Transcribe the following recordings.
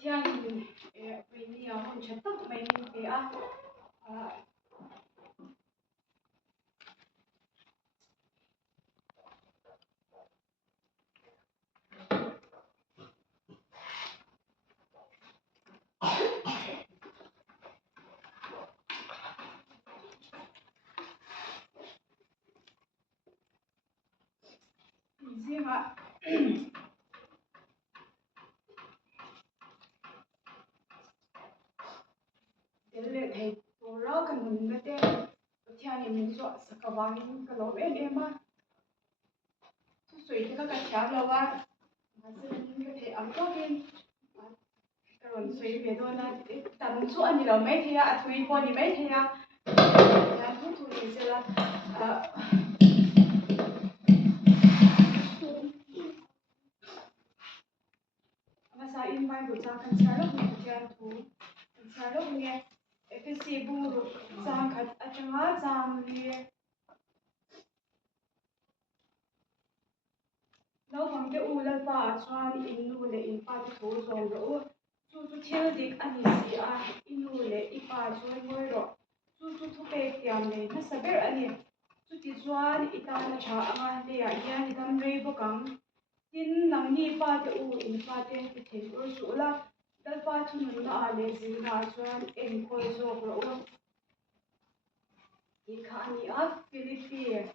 Thiên vì nhiều hơn chất tốc mình thì riêng ạ. Để thầy tổ đó cần mình cái tên theo này mình chọn sẽ có vài cái lỗ em á suy thì các cháu lâu á mà sẽ cái thầy ấm có cái còn suy về thôi là tầm số anh là mấy thầy à thui qua thì mấy thầy à là thui thì sẽ là mà sao in vai của cha cần sai lúc mình cha thu sai lúc nghe cái gì bu rồi cha khát ở trong á cha mình lâu bằng cái u lên pha xoan in nu le in pha cái thố rồi rồi chú theo đi anh gì à in nu le in pha xoan ngồi rồi chú thu bê kiam này nó sẽ biết anh chú thì xoan ít ta là cha anh đi à yên đam rây bộ căng tin nắng ni pha cái u in pha cái thế rồi số là đất pha thu nụ nó à le gì là xoan em coi rồi rồi đi khá ni à Philippines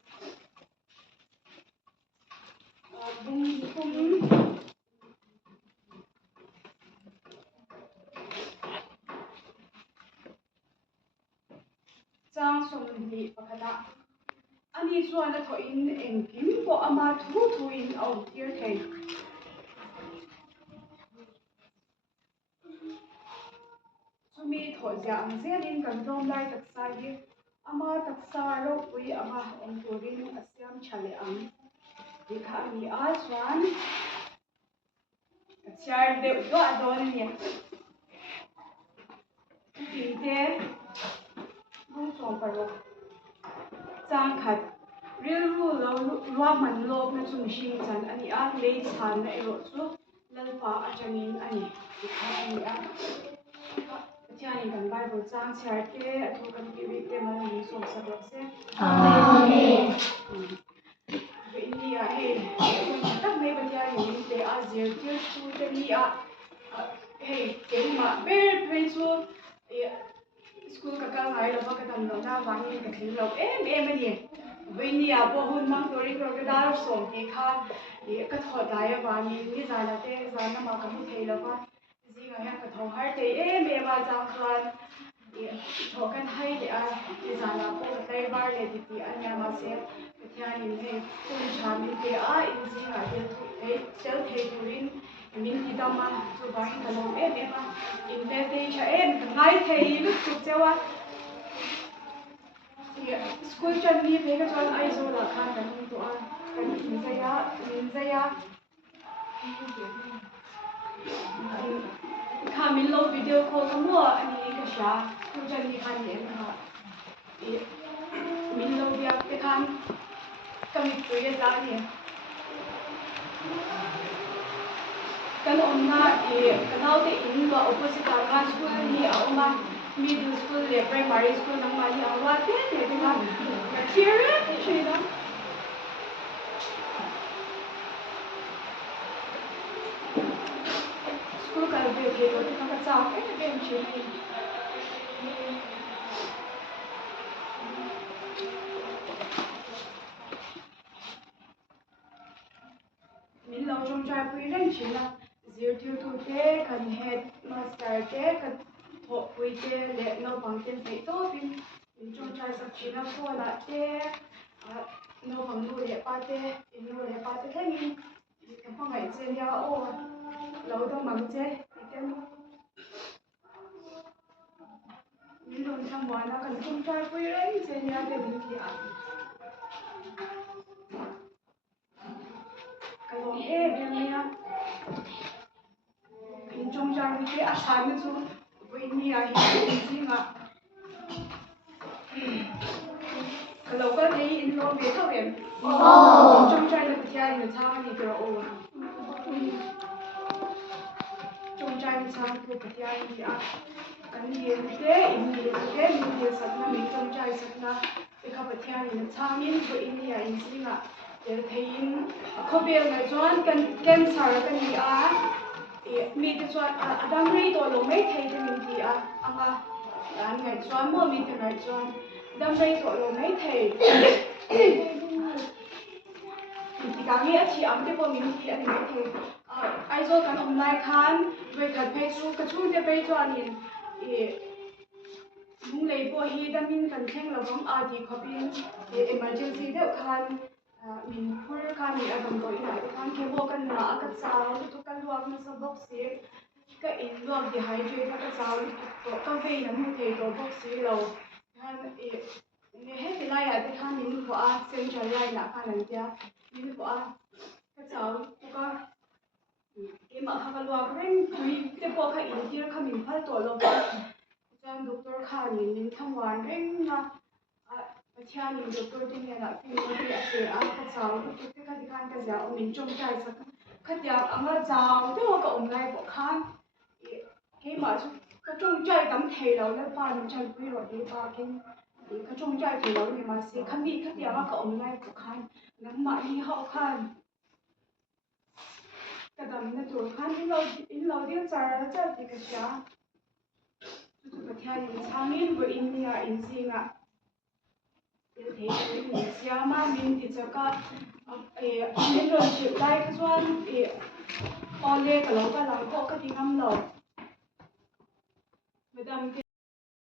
bung Trang sum di pakada ani chuan a tho in engkim po ama thu in au tir thei chumi tho jang zelin kan rom lai tak sa hi ama tak sa ro pui ama ong turin asiam chale ang dikha ni a chuan char de do adon ni te bung som paro Trang khat real rule lo man lop na chung hing chan ani a le chan na ero chu lalpa achanin ani ani a chani kan bible Trang charte athu kan kiwi te man ni som sa ro se amen India he tak me batia ni te a zer tir chu te ni a hey ke ma ber pen chu school ka ka ngai lo ka tam lo na wang ni ka thil lo em ani vini a bo hun mang tori ko ka dar som ke kha ye ka tho dai wa ni za la te za na ma ka mu thei lo ba ji ga ya ka tho har te em ba jang chuan ye tho kan hai le a ni za la po kai bar le ti ti anya ma se thia ni he kun cha mi te a in ji ga te he sel thei turin min ti da ma chu ba in ka lo ba in te te cha ka ngai thei lu chu chewa school chan ni pe ka chuan ai zo la khan kan ni to a kan min zaya kha min lo video call ka mo ani ka sha school chan ni khan ni ha min lo dia te khan kami to ye la ni kan onna kanau te in lo opposite ka school ni a oma middle school le primary school nang ma ni awa te ka material ni shida school ka be ke to ka cha ke em chi min lo jong chai pui len chi la 022 te kan head master te kan tho pui te le no bang ten pe to bin min jong chai sak chi na ko la te no bang nu le pa te in nu le pa te ke min kan pa ngai chen ya o lo dong mang che ken min lo tham wa na kan jong chai pui len chen ya te min ti a kalong mia in trong trang cái asan cái chú với mia hiện gì mà kalau kan thấy in lo về thâu em trong trang là cái gì người ta đi cái ô pathian sang ko pathian ni a kan ni te in ni te ni sakna mi tom chai sakna ka pathian ni changin ko India in singa te thein khobel mai chuan kan cancer kan ni a mi te chuan adam rei to lo mai thei te min ti a anga an ngai chuan mo mi te ngai chuan dam rei to lo mai thei Tigangi at si ang tipo minti at minti. Ay so kan online kan, may kadpay so kachung de bay so anin. Mung lay po hi damin kan keng labang adi kopin emergency de kan min pur kan ni abang ko ina kan kebo kan na akat sa to kan luwag na sa box eh ka in luwag dehydrate akat sa to ka vei na mu te to box eh lo kan he tilaya de kan min ko a central line na kan dia Ini buat kacau, buka emak kakak luar keren, kui kita buat kak ini dia kami impal tolong, jangan doktor kami ini tangwan keren na, macam ini doktor dia nak pilih dia apa, kacau, kita kan dikan kacau, minum cai sak, kacau, amat jauh tu kak online bukan, emak tu kacau cai tam thai lau lepas cai kui rot lepas kan. Cái trong trai thì lâu thì mà sẽ khăn đi khăn đéo cái online của khăn nắng mãi đi họ khăn cái đầm nó tuổi khăn in lâu đi chơi nó chơi thì cái giá tụi cái theo những sáng in với in nhà in gì ngạ thế những giá mà mình thì cho cái in rồi chịu tay cái xoan on lên cái lâu cái lòng có cái gì ngâm lâu